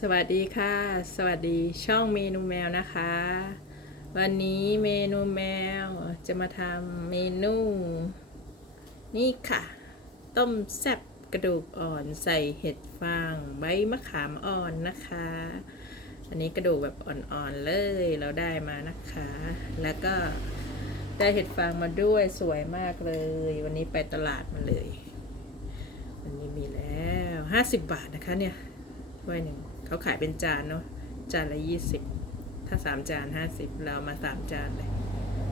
สวัสดีค่ะ สวัสดีช่องเมนูแมวนะคะ วันนี้เมนูแมวจะมาทำเมนู นี่ค่ะ ต้มแซ่บกระดูกอ่อนใส่เห็ดฟางใบมะขามอ่อนนะคะ อันนี้กระดูกแบบอ่อนๆเลยเราได้มานะคะ แล้วก็ได้เห็ดฟางมาด้วยสวยมากเลย วันนี้ไปตลาดมาเลย วันนี้มีแล้ว 50 บาทนะคะเนี่ยถ้วยหนึ่ง เขาขายเป็นจานเนาะจานละยี่สิบถ้าสามจานห้าสิบเรามาสามจานเลย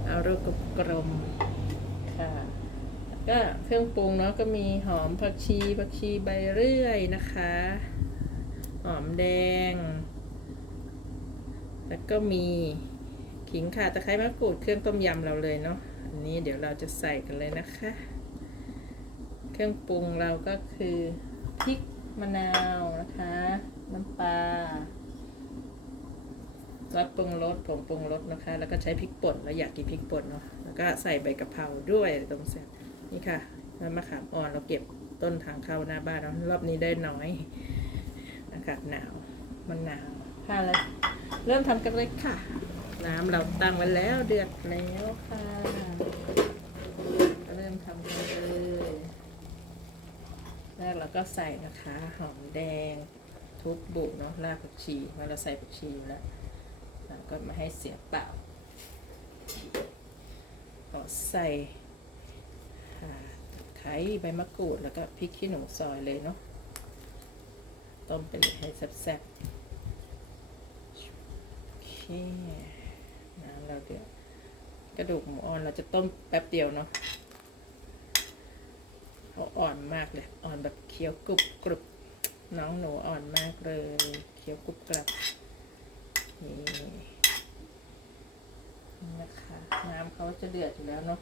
เอารูปกลมค่ะก็เครื่องปรุงเนาะก็มีหอมผักชีผักชีใบเรื่อยนะคะ หอมแดง แล้วก็มีขิงข่าตะไคร้มะกรูดเครื่องต้มยำเราเลยเนาะอันนี้เดี๋ยวเราจะใส่กันเลยนะคะ เครื่องปรุงเราก็คือพริกมะนาวนะคะ น้ำปลาแล้วปรุงรสผงปรุงรสนะคะ แล้วก็ใช้พริกป่นเราอยากกินพริกป่นเนาะแล้วก็ใส่ใบกะเพราด้วยตรงเสร็จนี่ค่ะแล้วมะขามอ่อนเราเก็บต้นทางเข้าหน้าบ้านเนาะรอบนี้ได้น้อยอากาศหนาวมันหนาวค่ะแล้วเริ่มทำกันเลยค่ะ น้ำเราตั้งไว้แล้วเดือดแล้วค่ะ เริ่มทำกันเลยแรกเราก็ใส่นะคะ หอมแดง ทุบบุกเนาะรากผักชีเมื่อเราใส่ผักชีอยู่แล้วก็มาให้เสียเปล่าก็ใส่ข่าตะไคร้ใบมะกรูดแล้วก็พริกขี้หนูซอยเลยเนาะต้มไปเลยให้แซ่บๆโอเคน้ำเราเดือดกระดูกหมูอ่อนเราจะต้มแป๊บเดียวเนาะเขาอ่อนมากเลย อ่อนแบบเคี้ยวกรุบกรุบ น้องหนูอ่อนมากเลย เคี้ยวกรุบกรับนี่นะคะ น้ำเขาจะเดือดอยู่แล้วเนาะ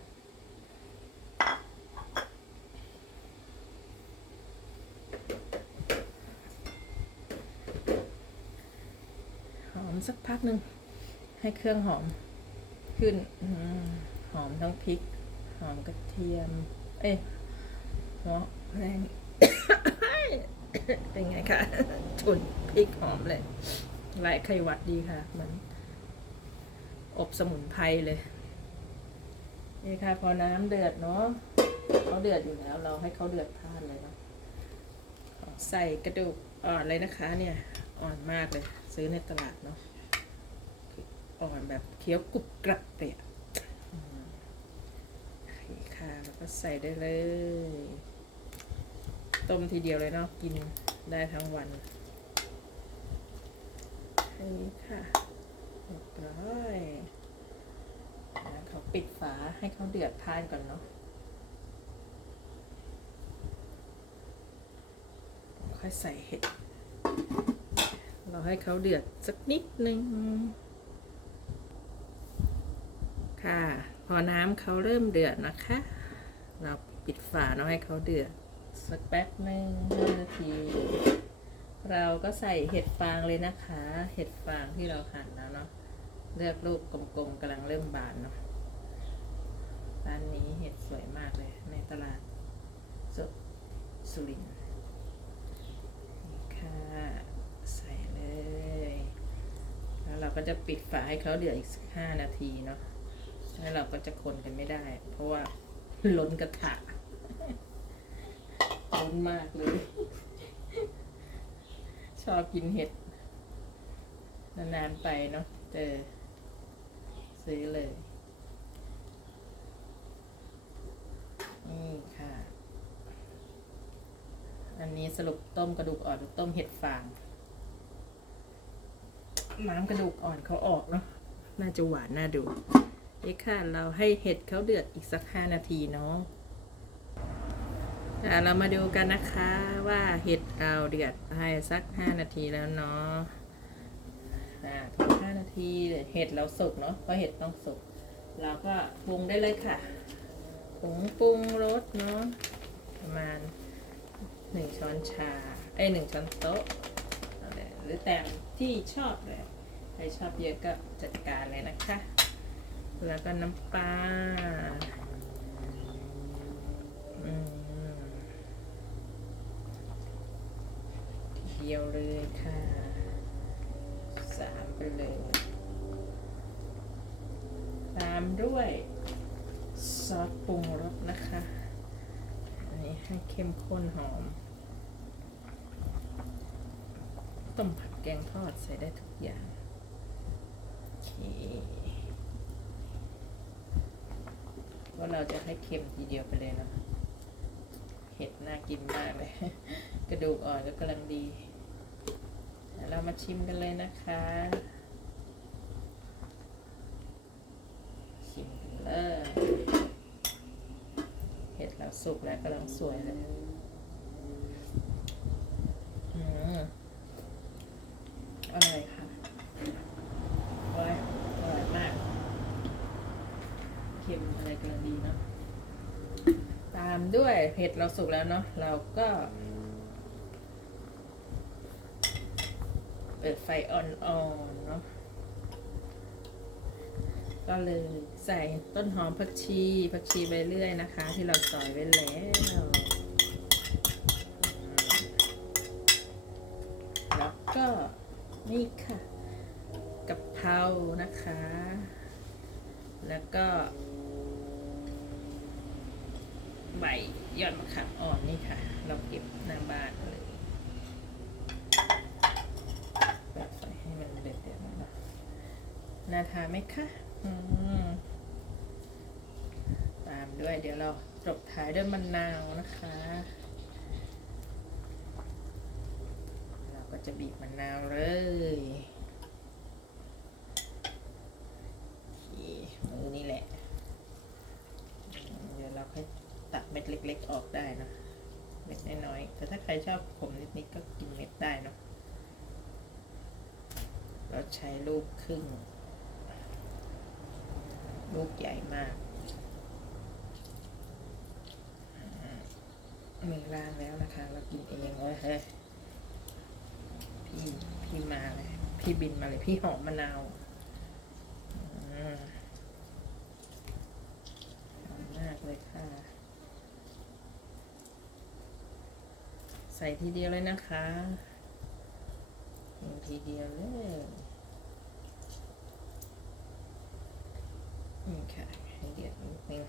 หอมสักพักหนึ่งให้เครื่องหอมขึ้นอหอมทั้งพริก หอมกระเทียม เอ้ยเนาะแรง เป็นไงคะฉุนพริกหอมเลยไล่ไขวัดดีค่ะเหมือนอบสมุนไพรเลย นี่ค่ะ พอน้ำเดือดเนาะเขาเดือดอยู่แล้ว เราให้เขาเดือดพลานเลยเนาะใส่กระดูกอ่อนเลยนะคะเนี่ย อ่อนมากเลย ซื้อในตลาดเนาะอ่อนแบบเคี้ยวกรุบกรับเลยอะอืมโอเคค่ะ แล้วก็ใส่ได้เลย ต้มทีเดียวเลยเนาะกินได้ทั้งวันนี่ค่ะเรียบร้อยเขาปิดฝาให้เขาเดือดพล่านก่อนเนาะค่อยใส่เห็ด เราให้เขาเดือดสักนิดนึง ค่ะ พอน้ำเขาเริ่มเดือดนะคะ เราปิดฝาเนาะให้เขาเดือด สักแป๊บหนึ่งห้านาที เราก็ใส่เห็ดฟางเลยนะคะ เห็ดฟางที่เราหั่นแล้วเนาะเลือกรูปกลมๆกำลังเริ่มบานเนาะร้านนี้เห็ดสวยมากเลยในตลาดสดสุรินทร์นี่ค่ะใส่เลย แล้วเราก็จะปิดฝาให้เขาเดือดอีกสักห้านาทีเนาะแล้วเราก็จะคนกันไม่ได้ เพราะว่าล้นกระทะ ล้นมากเลย ชอบกินเห็ด นานๆไปเนาะเจอซื้อเลยนี่ค่ะ อันนี้สรุปต้มกระดูกอ่อนหรือต้มเห็ดฟาง น้ำกระดูกอ่อนเขาออกเนาะ น่าจะหวานน่าดูนี่ค่ะ เราให้เห็ดเขาเดือดอีกสักห้านาทีเนาะ เรามาดูกันนะคะว่าเห็ดเราเดือดให้สักห้านาทีแล้วเนาะพอห้านาทีเห็ดเราสุกเนาะเพราะเห็ดต้องสุก เราก็ปรุงได้เลยค่ะผงปรุงรสเนาะประมาณหนึ่งช้อนชา เอ้ยหนึ่งช้อนโต๊ะอาเลยหรือแต่ที่ชอบเลยใครชอบเยอะก็จัดการเลยนะคะ แล้วก็น้ำปลา ดียวเลยค่ะสามไปเลยตามด้วยซอสปรุงรสนะคะ อันนี้ให้เข้มข้นหอม ต้มผัดแกงทอดใส่ได้ทุกอย่าง โอเคว่าเราจะให้เค็มทีเดียวไปเลยเนาะเห็ดน่ากินมากเลย กระดูกอ่อนก็กำลังดี ดี๋ยวเรามาชิมกันเลยนะคะ ชิมกันเลยเห็ดเราสุกแล้วกำลังสวยเลยอืมอร่อยค่ะอร่อยอร่อยมาก เค็มอะไรกำลังดีเนาะ ตามด้วยเผ็ดเราสุกแล้วเนาะ เราก็ เปิดไฟอ่อนๆเนาะก็เลยใส่ต้นหอมผักชีผักชีใบเลื่อยนะคะ ที่เราซอยไว้แล้วแล้วก็นี่ค่ะกะเพรานะคะ แล้วก็ใบยอดมะขามอ่อนนี่ค่ะ เราเก็บหน้าบ้านเลยเปิดไฟให้มันเดือดๆหน่อยนะ น่าทานไหมคะตามด้วยเดี๋ยวเราจบท้ายด้วยมะนาวนะคะ เราก็จะบีบมะนาวเลยมือนี่แหละ เดี๋ยวเราค่อยตัดเม็ดเล็ก ๆ ออกได้นะ เม็ดน้อยๆ แต่ถ้าใครชอบขมนิดๆก็กินเม็ดได้เนาะเราใช้ลูกครึ่ง ลูกใหญ่มากมือล่างแล้วนะคะ เรากินเองเลยฮ้ยพี่พี่มาเลย พี่บินมาเลย พี่หอมมะนาวหอมมากเลยค่ะ ใส่ทีเดียวเลยนะคะทีเดียวเลย นี่ค่ะให้เดือดนิดนึง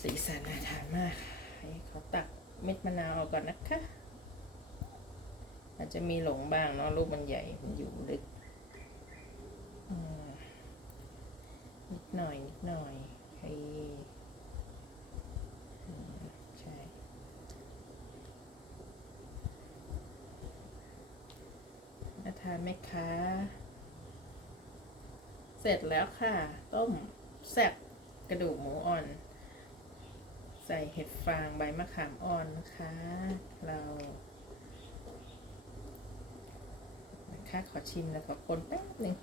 สีสันน่าทานมาก ให้เขาตักเม็ดมะนาวออกก่อนนะคะอาจจะมีหลงบ้างเนาะลูกมันใหญ่มันอยู่ลึกนิดหน่อยนิดหน่อยให้อืมใช่ น่านไหมคะ เสร็จแล้วค่ะ ต้มแซ่บกระดูกหมูอ่อน ใส่เห็ดฟางใบมะขามอ่อนนะคะ เรานะคะขอชิมแล้วขอคนแป๊บหนึ่ง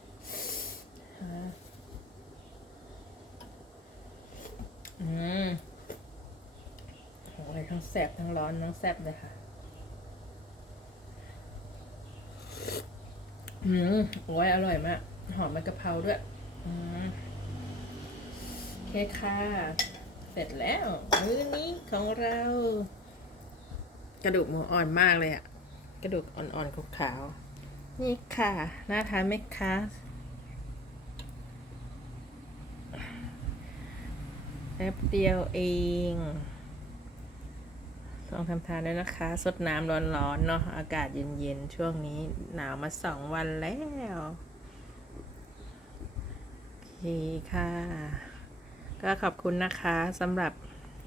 อืมโอ้ยทั้งแซ่บทั้งร้อนทั้งแซ่บเลยค่ะ อืมโอ้ยอร่อยมาก หอมใบกะเพราด้วย อืมเคค่ะ เสร็จแล้ว มื้อนี้ของเรา กระดูกหมูอ่อนมากเลยอะกระดูกอ่อนๆขาวๆนี่ค่ะ น่าทานไหมคะแป๊บเดียวเอง ลองทำทานด้วยนะคะ สดน้ำร้อนๆเนาะอากาศเย็นๆ ช่วงนี้หนาวมาสองวันแล้วโอเคค่ะ ก็ขอบคุณนะคะสำหรับ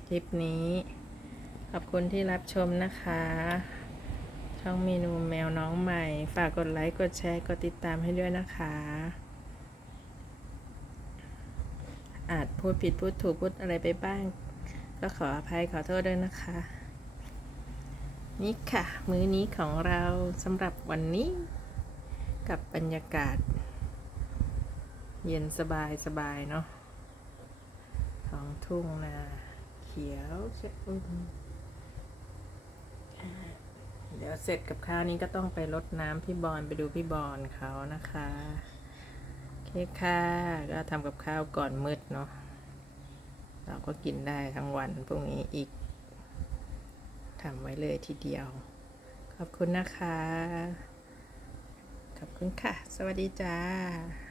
คลิปนี้ ขอบคุณที่รับชมนะคะ ช่องเมนูแมวน้องใหม่ ฝากกดไลค์ กดแชร์ กดติดตามให้ด้วยนะคะ อาจพูดผิดพูดถูกพูดอะไรไปบ้างก็ขออภัยขอโทษด้วยนะคะ นี่ค่ะ มื้อนี้ของเราสำหรับวันนี้ กับบรรยากาศ เย็นสบายสบายเนาะทองทุ่งนาเขียวชอุ่มเดี๋ยวเสร็จกับข้าวนี้ก็ต้องไปรดน้ำพี่บอลไปดูพี่บอลเขานะคะโอเคค่ะ ก็ทำกับข้าวก่อนมืดเนาะเราก็กินได้ทั้งวันพรุ่งนี้อีก ทำไว้เลยทีเดียว ขอบคุณนะคะ ขอบคุณค่ะ สวัสดีจ้า